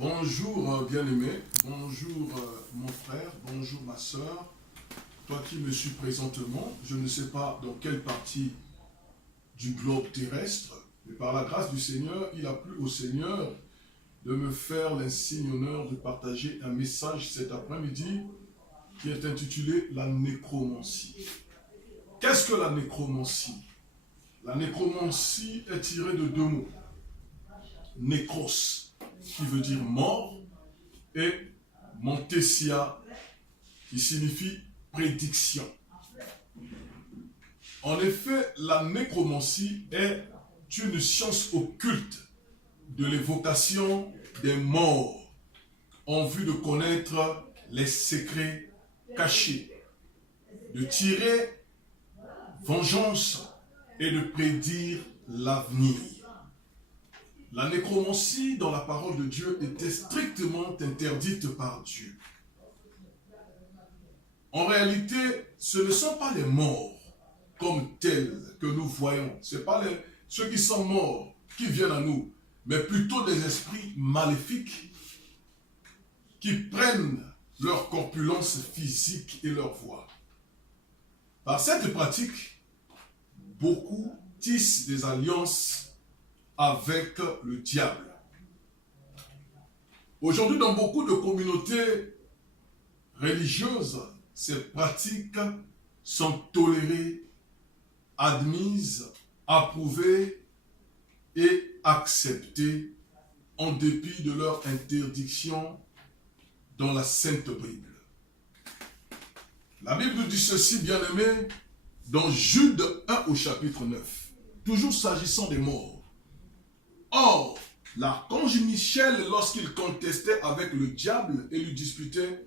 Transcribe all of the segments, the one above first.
Bonjour bien-aimé, bonjour mon frère, bonjour ma soeur. Toi qui me suis présentement, je ne sais pas dans quelle partie du globe terrestre, mais par la grâce du Seigneur, il a plu au Seigneur de me faire l'insigne honneur de partager un message cet après-midi qui est intitulé « La nécromancie ». Qu'est-ce que la nécromancie? La nécromancie est tirée de deux mots. Nécros, qui veut dire mort, et Montessia, qui signifie prédiction. En effet, la nécromancie est une science occulte de l'évocation des morts en vue de connaître les secrets cachés, de tirer vengeance et de prédire l'avenir. La nécromancie dans la parole de Dieu était strictement interdite par Dieu. En réalité, ce ne sont pas les morts comme tels que nous voyons. Ce n'est pas ceux qui sont morts qui viennent à nous, mais plutôt des esprits maléfiques qui prennent leur corpulence physique et leur voix. Par cette pratique, beaucoup tissent des alliances avec le diable. Aujourd'hui, dans beaucoup de communautés religieuses, ces pratiques sont tolérées, admises, approuvées et acceptées en dépit de leur interdiction dans la Sainte Bible. La Bible nous dit ceci, bien-aimés, dans Jude 1 au chapitre 9, toujours s'agissant des morts. Or, l'archange Michel, lorsqu'il contestait avec le diable et lui disputait,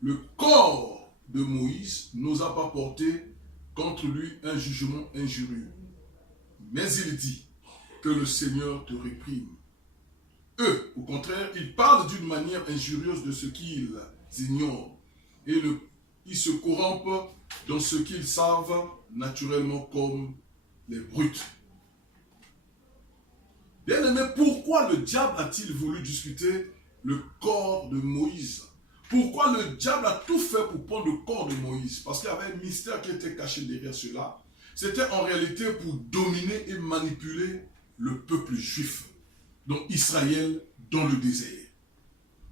le corps de Moïse n'osa pas porter contre lui un jugement injurieux. Mais il dit que le Seigneur te réprime. Eux, au contraire, ils parlent d'une manière injurieuse de ce qu'ils ignorent et ils se corrompent dans ce qu'ils savent naturellement comme les brutes. Bien-aimé, pourquoi le diable a-t-il voulu discuter le corps de Moïse? Pourquoi le diable a tout fait pour prendre le corps de Moïse? Parce qu'il y avait un mystère qui était caché derrière cela. C'était en réalité pour dominer et manipuler le peuple juif, donc Israël, dans le désert.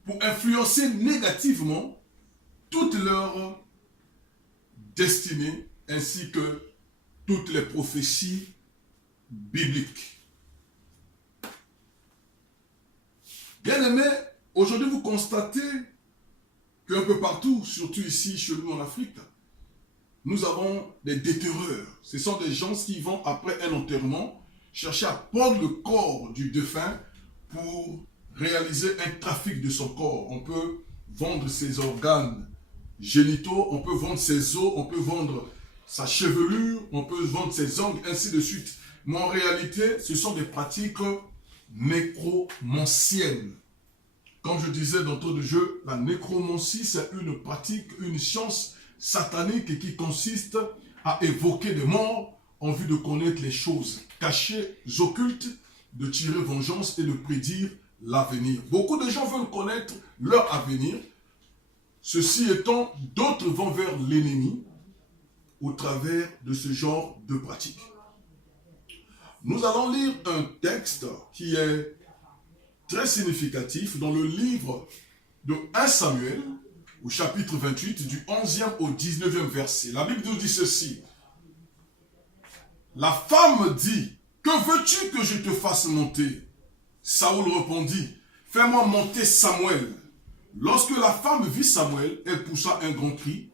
Pour influencer négativement toute leur destinée, ainsi que toutes les prophéties bibliques. Bien-aimés, aujourd'hui vous constatez qu'un peu partout, surtout ici chez nous en Afrique, nous avons des déterreurs. Ce sont des gens qui vont après un enterrement chercher à prendre le corps du défunt pour réaliser un trafic de son corps. On peut vendre ses organes génitaux, on peut vendre ses os, on peut vendre sa chevelure, on peut vendre ses ongles, ainsi de suite. Mais en réalité, ce sont des pratiques nécromanciennes. Comme je disais d'entrée de jeu, la nécromancie, c'est une pratique, une science satanique qui consiste à évoquer des morts en vue de connaître les choses cachées, occultes, de tirer vengeance et de prédire l'avenir. Beaucoup de gens veulent connaître leur avenir. Ceci étant, d'autres vont vers l'ennemi au travers de ce genre de pratique. Nous allons lire un texte qui est très significatif dans le livre de 1 Samuel, au chapitre 28, du 11e au 19e verset. La Bible nous dit ceci. La femme dit, que veux-tu que je te fasse monter? Saoul répondit, fais-moi monter Samuel. Lorsque la femme vit Samuel, elle poussa un grand cri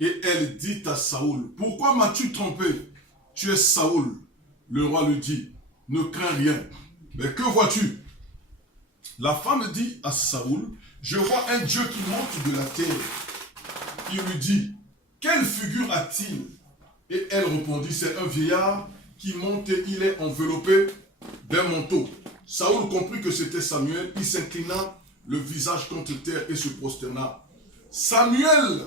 et elle dit à Saoul, pourquoi m'as-tu trompé? Tu es Saoul. Le roi lui dit, ne crains rien. Mais que vois-tu? La femme dit à Saoul, je vois un Dieu qui monte de la terre. Il lui dit, quelle figure a-t-il? Et elle répondit, c'est un vieillard qui monte et il est enveloppé d'un manteau. Saoul comprit que c'était Samuel, il s'inclina le visage contre terre et se prosterna. Samuel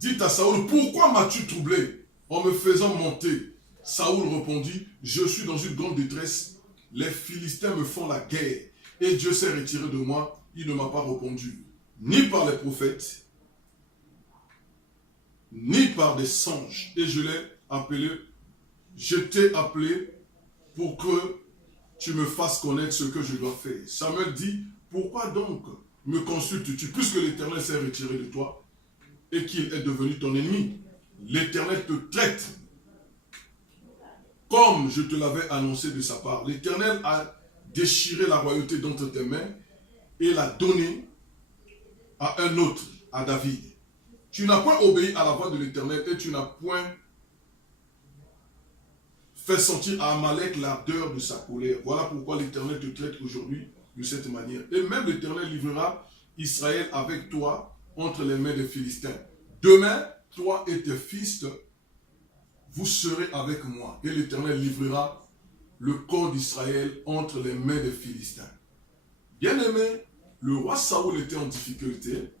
dit à Saoul, pourquoi m'as-tu troublé en me faisant monter? Saoul répondit, je suis dans une grande détresse, les Philistins me font la guerre et Dieu s'est retiré de moi, il ne m'a pas répondu, ni par les prophètes, ni par des songes. Et je l'ai appelé, je t'ai appelé pour que tu me fasses connaître ce que je dois faire. Samuel dit, pourquoi donc me consultes-tu, puisque l'Éternel s'est retiré de toi et qu'il est devenu ton ennemi? L'Éternel te traite comme je te l'avais annoncé de sa part. L'Éternel a déchiré la royauté d'entre tes mains et l'a donnée à un autre, à David. Tu n'as point obéi à la voix de l'Éternel et tu n'as point fait sentir à Amalek l'ardeur de sa colère. Voilà pourquoi l'Éternel te traite aujourd'hui de cette manière. Et même l'Éternel livrera Israël avec toi entre les mains des Philistins. Demain, toi et tes fils, vous serez avec moi. Et l'Éternel livrera le corps d'Israël entre les mains des Philistins. Bien-aimé, le roi Saoul était en difficulté.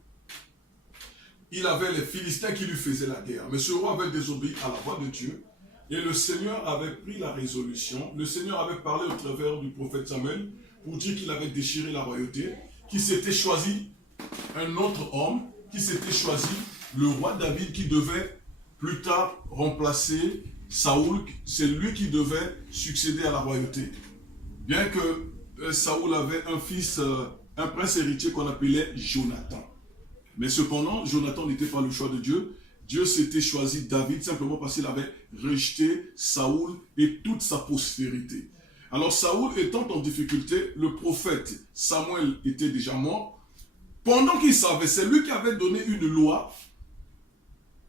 Il avait les Philistins qui lui faisaient la guerre. Mais ce roi avait désobéi à la voix de Dieu. Et le Seigneur avait pris la résolution. Le Seigneur avait parlé au travers du prophète Samuel pour dire qu'il avait déchiré la royauté, qu'il s'était choisi un autre homme, qu'il s'était choisi le roi David qui devait plus tard remplacer Saoul. C'est lui qui devait succéder à la royauté. Bien que Saoul avait un fils, un prince héritier qu'on appelait Jonathan. Mais cependant, Jonathan n'était pas le choix de Dieu. Dieu s'était choisi David simplement parce qu'il avait rejeté Saoul et toute sa postérité. Alors Saoul étant en difficulté, le prophète Samuel était déjà mort. Pendant qu'il savait, c'est lui qui avait donné une loi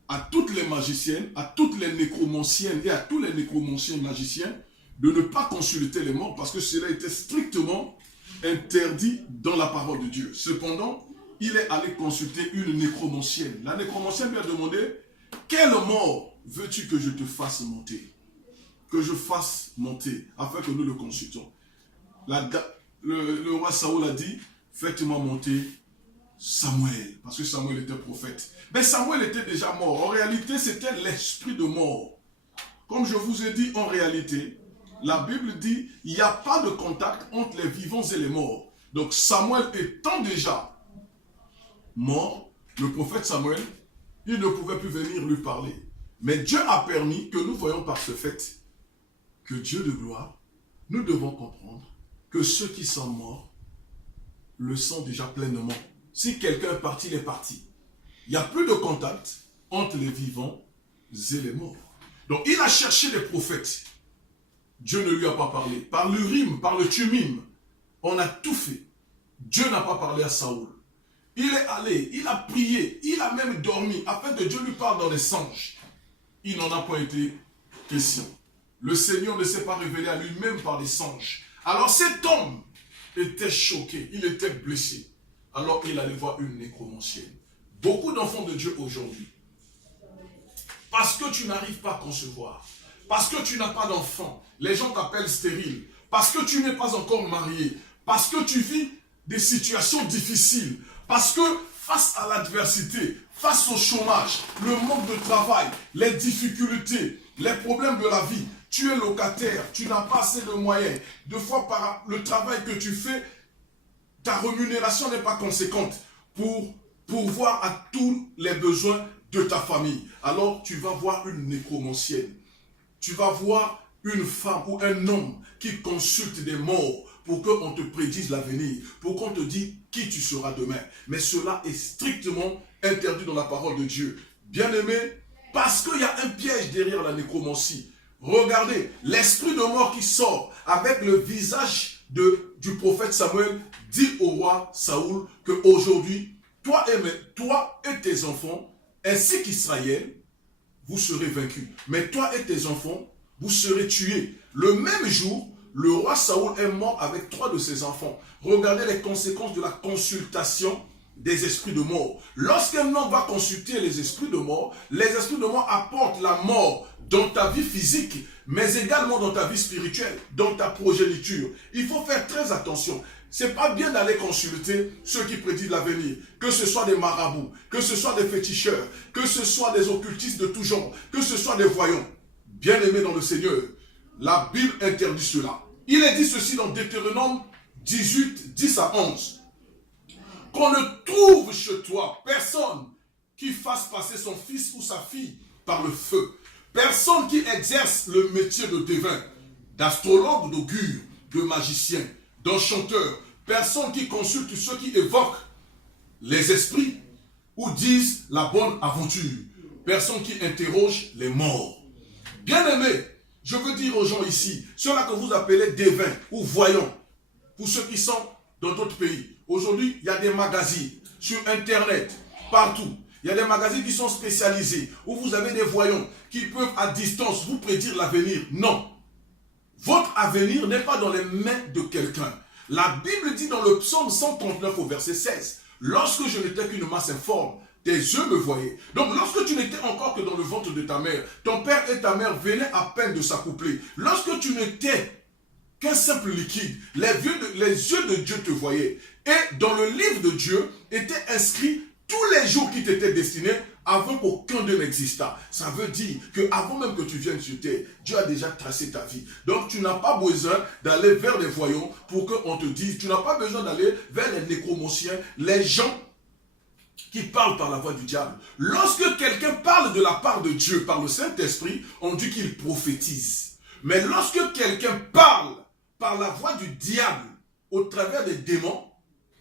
à toutes les magiciennes, à toutes les nécromanciennes et à tous les nécromanciens magiciens de ne pas consulter les morts parce que cela était strictement interdit dans la parole de Dieu. Cependant, il est allé consulter une nécromancienne. La nécromancienne lui a demandé, quelle mort veux-tu que je te fasse monter? Que je fasse monter, afin que nous le consultons. Le roi Saoul a dit, faites-moi monter Samuel, parce que Samuel était prophète. Mais Samuel était déjà mort. En réalité, c'était l'esprit de mort. Comme je vous ai dit, en réalité, la Bible dit, il n'y a pas de contact entre les vivants et les morts. Donc Samuel étant déjà mort, le prophète Samuel, il ne pouvait plus venir lui parler. Mais Dieu a permis que nous voyons par ce fait que Dieu de gloire, nous devons comprendre que ceux qui sont morts le sont déjà pleinement. Si quelqu'un est parti, il est parti. Il n'y a plus de contact entre les vivants et les morts. Donc il a cherché les prophètes. Dieu ne lui a pas parlé. Par l'Urim, par le Tumim, on a tout fait. Dieu n'a pas parlé à Saoul. Il est allé, il a prié, il a même dormi, afin que Dieu lui parle dans les songes. Il n'en a pas été question. Le Seigneur ne s'est pas révélé à lui-même par des songes. Alors cet homme était choqué, il était blessé. Alors il allait voir une nécromancienne. Beaucoup d'enfants de Dieu aujourd'hui, parce que tu n'arrives pas à concevoir, parce que tu n'as pas d'enfant, les gens t'appellent stérile, parce que tu n'es pas encore marié, parce que tu vis des situations difficiles, parce que face à l'adversité, face au chômage, le manque de travail, les difficultés, les problèmes de la vie, tu es locataire, tu n'as pas assez de moyens. Deux fois par le travail que tu fais, ta rémunération n'est pas conséquente pour pourvoir à tous les besoins de ta famille. Alors tu vas voir une nécromancienne. Tu vas voir une femme ou un homme qui consulte des morts pour qu'on te prédise l'avenir, pour qu'on te dise qui tu seras demain. Mais cela est strictement interdit dans la parole de Dieu. Bien-aimé, parce qu'il y a un piège derrière la nécromancie. Regardez, l'esprit de mort qui sort avec le visage du prophète Samuel dit au roi Saoul qu'aujourd'hui, toi et tes enfants, ainsi qu'Israël, vous serez vaincus. Mais toi et tes enfants, vous serez tués. Le même jour, le roi Saoul est mort avec 3 de ses enfants. Regardez les conséquences de la consultation des esprits de mort. Lorsqu'un homme va consulter les esprits de mort apportent la mort dans ta vie physique, mais également dans ta vie spirituelle, dans ta progéniture. Il faut faire très attention. C'est pas bien d'aller consulter ceux qui prédisent l'avenir, que ce soit des marabouts, que ce soit des féticheurs, que ce soit des occultistes de tout genre, que ce soit des voyants. Bien-aimés dans le Seigneur, la Bible interdit cela. Il est dit ceci dans Deutéronome 18, 10 à 11. Qu'on ne trouve chez toi personne qui fasse passer son fils ou sa fille par le feu. Personne qui exerce le métier de devin, d'astrologue, d'augure, de magicien, d'enchanteur. Personne qui consulte ceux qui évoquent les esprits ou disent la bonne aventure. Personne qui interroge les morts. Bien-aimés, je veux dire aux gens ici, ceux-là que vous appelez devins ou voyants, pour ceux qui sont dans d'autres pays. Aujourd'hui, il y a des magazines sur Internet, partout. Il y a des magazines qui sont spécialisés, où vous avez des voyants qui peuvent à distance vous prédire l'avenir. Non. Votre avenir n'est pas dans les mains de quelqu'un. La Bible dit dans le psaume 139 au verset 16, « Lorsque je n'étais qu'une masse informe, tes yeux me voyaient. » Donc lorsque tu n'étais encore que dans le ventre de ta mère, ton père et ta mère venaient à peine de s'accoupler. Lorsque tu n'étais qu'un simple liquide, les yeux de Dieu te voyaient. Et dans le livre de Dieu étaient inscrits tous les jours qui t'étaient destinés avant qu'aucun d'eux n'existât. Ça veut dire qu'avant même que tu viennes sur terre, Dieu a déjà tracé ta vie. Donc tu n'as pas besoin d'aller vers les voyants pour qu'on te dise. Tu n'as pas besoin d'aller vers les nécromanciens, les gens qui parlent par la voix du diable. Lorsque quelqu'un parle de la part de Dieu par le Saint-Esprit, on dit qu'il prophétise. Mais lorsque quelqu'un parle par la voix du diable au travers des démons,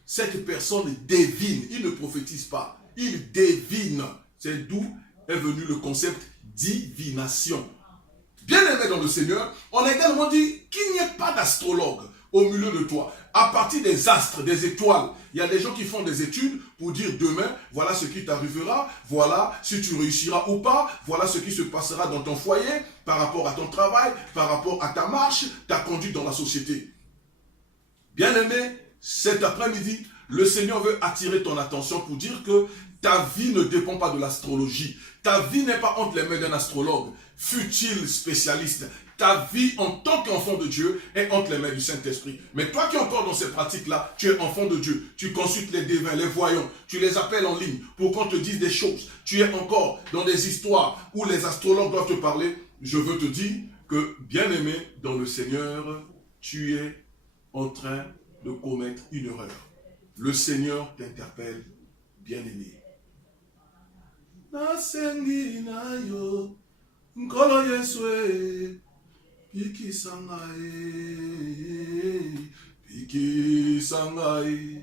cette personne devine. Il ne prophétise pas, il devine. C'est d'où est venu le concept divination. Bien aimé dans le Seigneur, on a également dit qu'il n'y ait pas d'astrologue au milieu de toi. À partir des astres, des étoiles, il y a des gens qui font des études pour dire demain, voilà ce qui t'arrivera, voilà si tu réussiras ou pas, voilà ce qui se passera dans ton foyer, par rapport à ton travail, par rapport à ta marche, ta conduite dans la société. Bien aimé, cet après-midi, le Seigneur veut attirer ton attention pour dire que ta vie ne dépend pas de l'astrologie. Ta vie n'est pas entre les mains d'un astrologue, fut-il spécialiste. Ta vie en tant qu'enfant de Dieu est entre les mains du Saint-Esprit. Mais toi qui es encore dans ces pratiques-là, tu es enfant de Dieu. Tu consultes les devins, les voyants. Tu les appelles en ligne pour qu'on te dise des choses. Tu es encore dans des histoires où les astrologues doivent te parler. Je veux te dire que, bien-aimé dans le Seigneur, tu es en train de commettre une erreur. Le Seigneur t'interpelle, bien-aimé. Nasengi na yo, nkolo Yeswe, piki sangai, piki sangai.